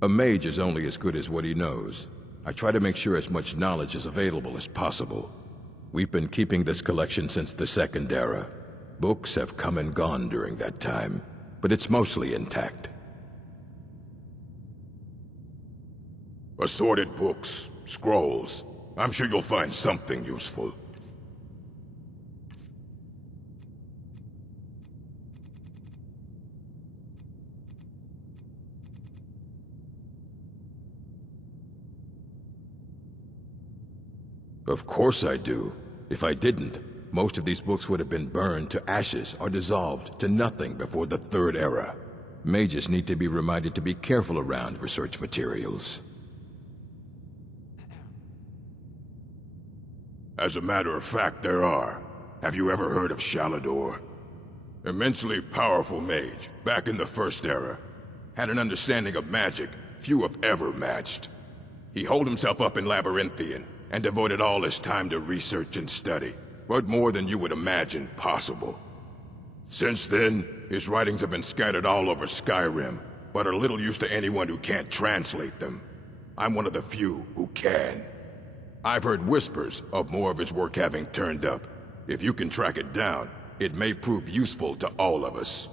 A mage is only as good as what he knows. I try to make sure as much knowledge is available as possible. We've been keeping this collection since the Second Era. Books have come and gone during that time, but it's mostly intact. Assorted books, scrolls. I'm sure you'll find something useful. Of course I do. If I didn't, most of these books would have been burned to ashes or dissolved to nothing before the Third Era. Mages need to be reminded to be careful around research materials. As a matter of fact, there are. Have you ever heard of Shalador? Immensely powerful mage, back in the First Era. Had an understanding of magic few have ever matched. He holed himself up in Labyrinthian, and devoted all his time to research and study, but more than you would imagine possible. Since then, his writings have been scattered all over Skyrim, but are little use to anyone who can't translate them. I'm one of the few who can. I've heard whispers of more of his work having turned up. If you can track it down, it may prove useful to all of us.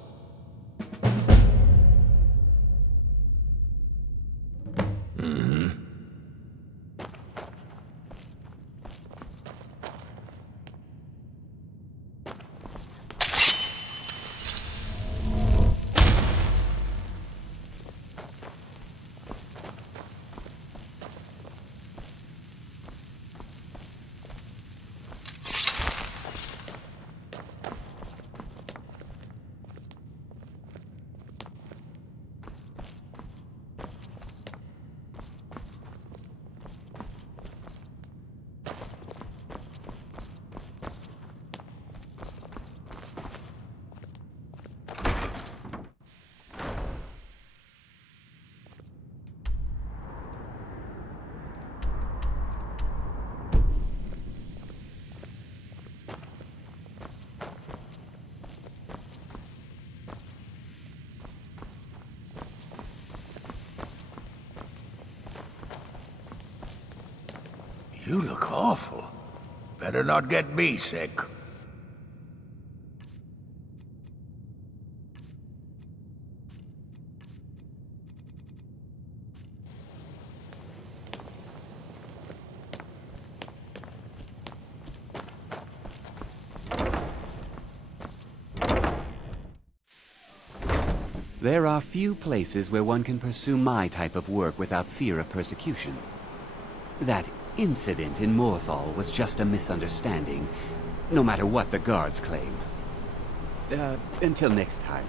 You look awful. Better not get me sick. There are few places where one can pursue my type of work without fear of persecution. That incident in Morthal was just a misunderstanding, no matter what the guards claim. Until next time.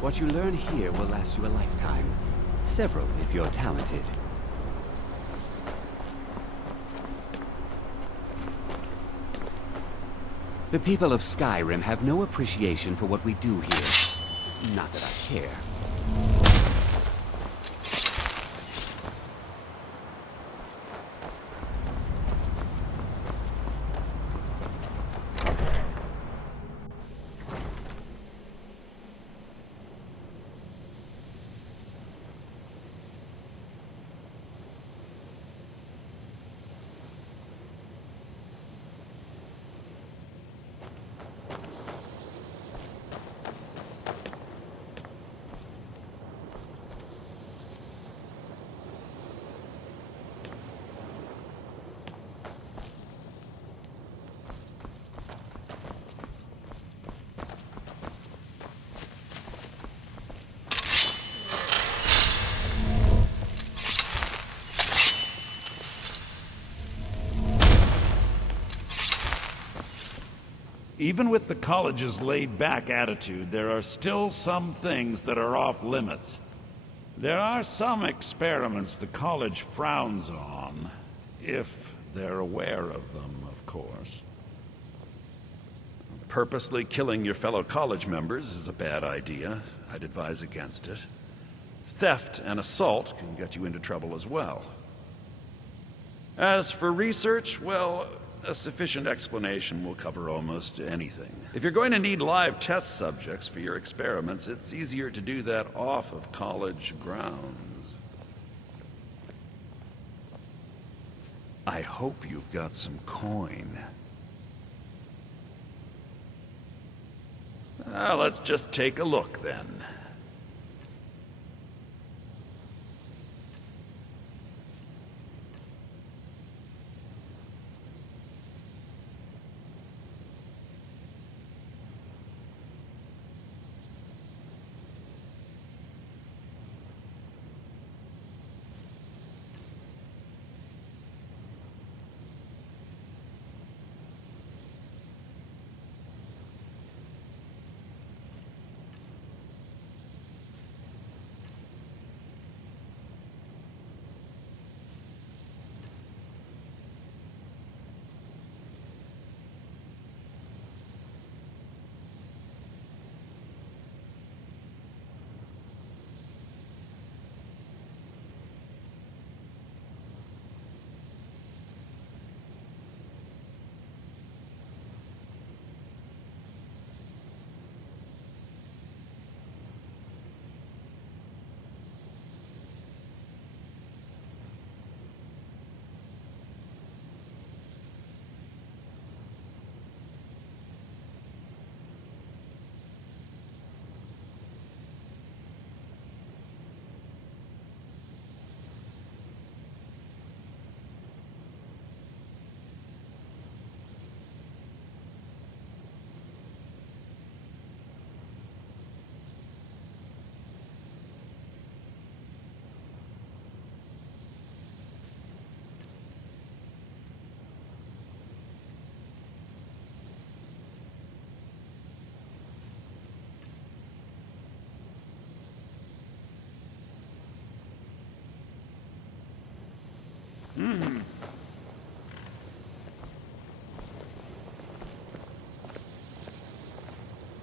What you learn here will last you a lifetime. Several, if you're talented. The people of Skyrim have no appreciation for what we do here. Not that I care. Even with the college's laid-back attitude, there are still some things that are off-limits. There are some experiments the college frowns on, if they're aware of them, of course. Purposely killing your fellow college members is a bad idea. I'd advise against it. Theft and assault can get you into trouble as well. As for research, well, a sufficient explanation will cover almost anything. If you're going to need live test subjects for your experiments, it's easier to do that off of college grounds. I hope you've got some coin. Let's just take a look then.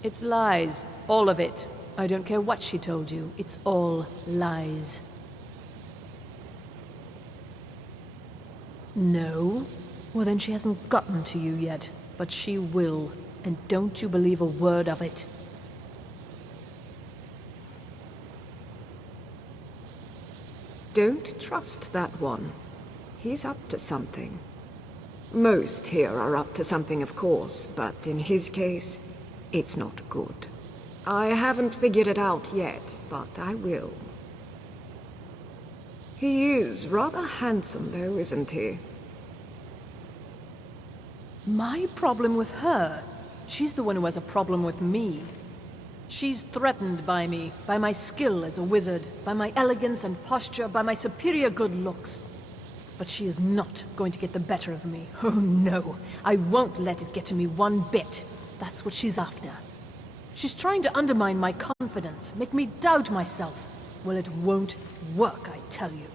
It's lies. All of it. I don't care what she told you. It's all lies. No? Well, then she hasn't gotten to you yet. But she will. And don't you believe a word of it. Don't trust that one. He's up to something. Most here are up to something, of course, but in his case, it's not good. I haven't figured it out yet, but I will. He is rather handsome, though, isn't he? My problem with her? She's the one who has a problem with me. She's threatened by me, by my skill as a wizard, by my elegance and posture, by my superior good looks. But she is not going to get the better of me. Oh no, I won't let it get to me one bit. That's what she's after. She's trying to undermine my confidence, make me doubt myself. Well, it won't work, I tell you.